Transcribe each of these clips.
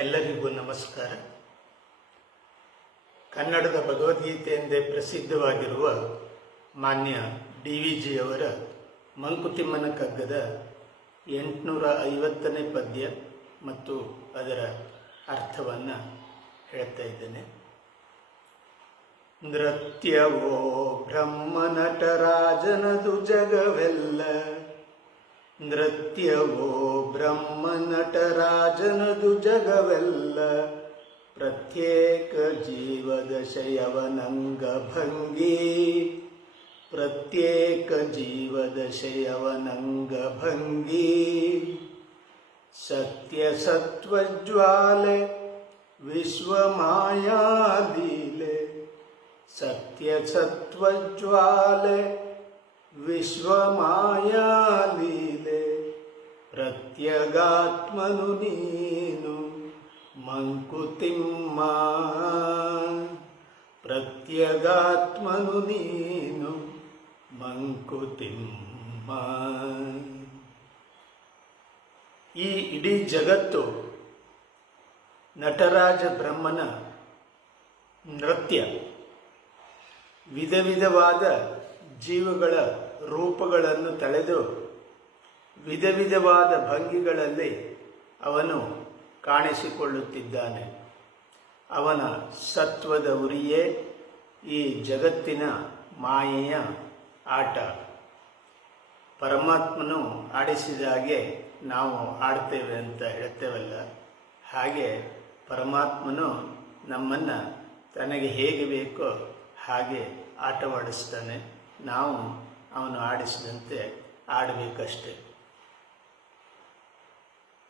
ಎಲ್ಲರಿಗೂ ನಮಸ್ಕಾರ. ಕನ್ನಡದ ಭಗವದ್ಗೀತೆ ಎಂದೇ ಪ್ರಸಿದ್ಧವಾಗಿರುವ ಮಾನ್ಯ ಡಿ ವಿ ಜಿಯವರ ಮಂಕುತಿಮ್ಮನ ಕಗ್ಗದ ಎಂಟುನೂರ ಐವತ್ತನೇ ಪದ್ಯ ಮತ್ತು ಅದರ ಅರ್ಥವನ್ನು ಹೇಳ್ತಾ ಇದ್ದೇನೆ. ನೃತ್ಯವೋ ಬ್ರಹ್ಮನಟರಾಜನದು ಜಗವೆಲ್ಲ ನೃತ್ಯವೋ ಬ್ರಹ್ಮ ನಟರಾಜನದು ಜಗವೆಲ್ಲ. ಪ್ರತ್ಯೇಕ ಜೀವದ ಶಯವನಂಗ ಭಂಗಿ ಪ್ರತ್ಯೇಕ ಜೀವದ ಶಯವನಂಗ ಭಂಗಿ ಸತ್ಯ ಸತ್ವಜ್ವಾಲೆ ವಿಶ್ವ ಮಾಯಾಲೀಲೆ ಸತ್ಯ ಸತ್ವಜ್ವಾಲೆ ವಿಶ್ವ ಮಾಯಾಲೀಲೆ ಪ್ರತ್ಯಗಾತ್ಮನು ನೀನು, ಮಂಕುತಿಮ್ಮ. ಪ್ರತ್ಯಗಾತ್ಮನು ನೀನು, ಮಂಕುತಿಮ್ಮ. ಈ ಇಡೀ ಜಗತ್ತು ನಟರಾಜ ಬ್ರಹ್ಮನ ನೃತ್ಯ. ವಿಧ ವಿಧವಾದ ಜೀವಗಳ ರೂಪಗಳನ್ನು ತಳೆದು ವಿಧ ವಿಧವಾದ ಭಂಗಿಗಳಲ್ಲಿ ಅವನು ಕಾಣಿಸಿಕೊಳ್ಳುತ್ತಿದ್ದಾನೆ. ಅವನ ಸತ್ವದ ಉರಿಯೇ ಈ ಜಗತ್ತಿನ ಮಾಯೆಯ ಆಟ. ಪರಮಾತ್ಮನು ಆಡಿಸಿದ ಹಾಗೆ ನಾವು ಆಡ್ತೇವೆ ಅಂತ ಹೇಳ್ತೇವಲ್ಲ. ಹಾಗೆ ಪರಮಾತ್ಮನು ನಮ್ಮನ್ನು ತನಗೆ ಹೇಗೆ ಬೇಕೋ ಹಾಗೆ ಆಟವಾಡಿಸ್ತಾನೆ. ನಾವು ಅವನು ಆಡಿಸಿದಂತೆ ಆಡಬೇಕಷ್ಟೆ.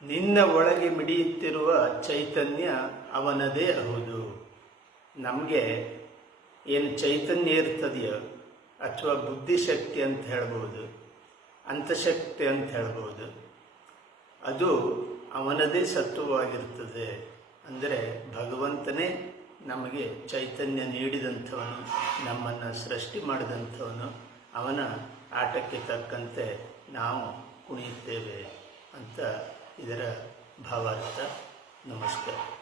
ನಿನ್ನ ಒಳಗೆ ಮಿಡಿಯುತ್ತಿರುವ ಚೈತನ್ಯ ಅವನದೇ ಹೌದು. ನಮಗೆ ಏನು ಚೈತನ್ಯ ಇರ್ತದೆಯೋ ಅಥವಾ ಬುದ್ಧಿಶಕ್ತಿ ಅಂತ ಹೇಳ್ಬೋದು, ಅಂತಶಕ್ತಿ ಅಂತ ಹೇಳ್ಬೋದು, ಅದು ಅವನದೇ ಸತ್ವವಾಗಿರ್ತದೆ. ಅಂದರೆ ಭಗವಂತನೇ ನಮಗೆ ಚೈತನ್ಯ ನೀಡಿದಂಥವನು, ನಮ್ಮನ್ನು ಸೃಷ್ಟಿ ಮಾಡಿದಂಥವನು, ಅವನ ಆಟಕ್ಕೆ ತಕ್ಕಂತೆ ನಾವು ಕುಣಿಯುತ್ತೇವೆ ಅಂತ ಇದರ ಭಾವಾರ್ಥ. ನಮಸ್ಕಾರ.